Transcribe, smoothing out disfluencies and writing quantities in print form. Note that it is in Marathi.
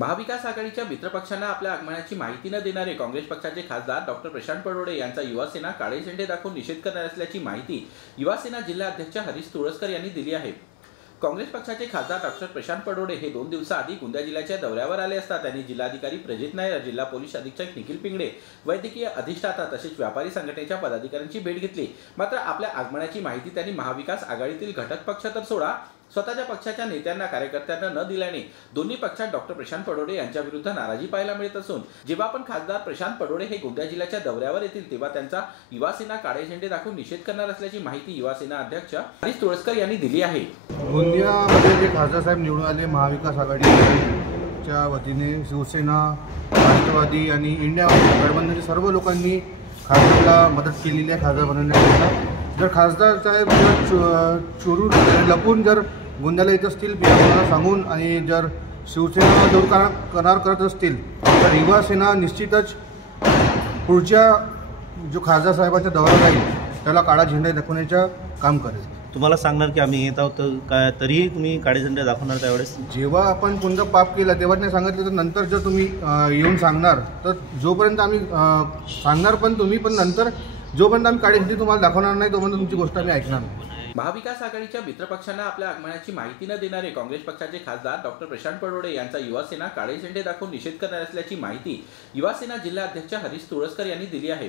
महाविकास आघाडीच्या मित्रपक्षांना आपल्या आगमनाची माहिती न देणारे काँग्रेस पक्षाचे खासदार डॉक्टर प्रशांत पडोळे यांचा युवासेना काळे झेंडे दाखवून निषेध करणार असल्याची माहिती युवासेना जिल्हा अध्यक्ष हरीश तुळसकर यांनी दिली आहे। काँग्रेस पक्षाचे खासदार डॉक्टर प्रशांत पडोळे हे 2 दिवसाआधी गोंदिया जिल्ह्याच्या दौऱ्यावर आले असता त्यांनी जिल्हाधिकारी प्रजित नायर, जिल्हा पोलीस अधीक्षक निखिल पिंगळे, वैद्यकीय अधिष्ठाता तसेच व्यापारी संघटनेच्या पदाधिकाऱ्यांची भेट घेतली। मात्र आपल्या आगमनाची माहिती त्यांनी महाविकास आघाडीतील घटक पक्ष तर सोडा, स्वतःच्या पक्षाच्या नेत्यांना कार्यकर्त्यांना न दिल्याने दोन्ही पक्षात डॉक्टर प्रशांत पडोळे यांच्या विरुद्ध नाराजी पाहायला मिळत असून जेव्हा पण खासदार प्रशांत पडोळे हे गोंदिया जिल्ह्याच्या दौऱ्यावर येतील तेव्हा त्यांचा युवासेना काळे झेंडे दाखवून निषेध करणार असल्याची माहिती युवासेना अध्यक्ष हरीश तुळसकर यांनी दिली आहे। गोंदियामध्ये जे खासदार साहेब निवडून आले महाविकास आघाडीच्या वतीने शिवसेना, राष्ट्रवादी आणि इंडिया गठबंधनच्या सर्व लोकांनी खासदारला मदत केलेली आहे खासदार बनवण्याकरिता। जर खासदार साहेब चोरून लपून जर गोंदियाला येत असतील बिना सांगून आणि जर शिवसेना दूर करार करत असतील तर युवासेना निश्चितच पुढच्या जो खासदार साहेबांच्या दौरा राहील त्याला काळा झेंडा दाखवण्याचं काम करेल। तुम्हाला सांगणार की आम्ही येत आहोत तर काय तरीही तुम्ही काळे झेंडे दाखवणार त्यावेळेस? जेव्हा आपण कोणतं पाप केलं तेव्हा नाही सांगितलं तर नंतर जर तुम्ही येऊन सांगणार तर जोपर्यंत आम्ही सांगणार पण तुम्ही पण नंतर जोपर्यंत आम्ही काळे झेंडे तुम्हाला दाखवणार नाही तोपर्यंत तुमची गोष्ट आम्ही ऐकणार नाही। महाविकास आघाडीच्या मित्रपक्षांना आपल्या आगमनाची माहिती न देणारे काँग्रेस पक्षाचे खासदार डॉक्टर प्रशांत पडोळे यांचा युवासेना काळे झेंडे दाखवून निषेध करणार असल्याची माहिती युवासेना जिल्हा अध्यक्ष हरीश तुळसकर यांनी दिली आहे।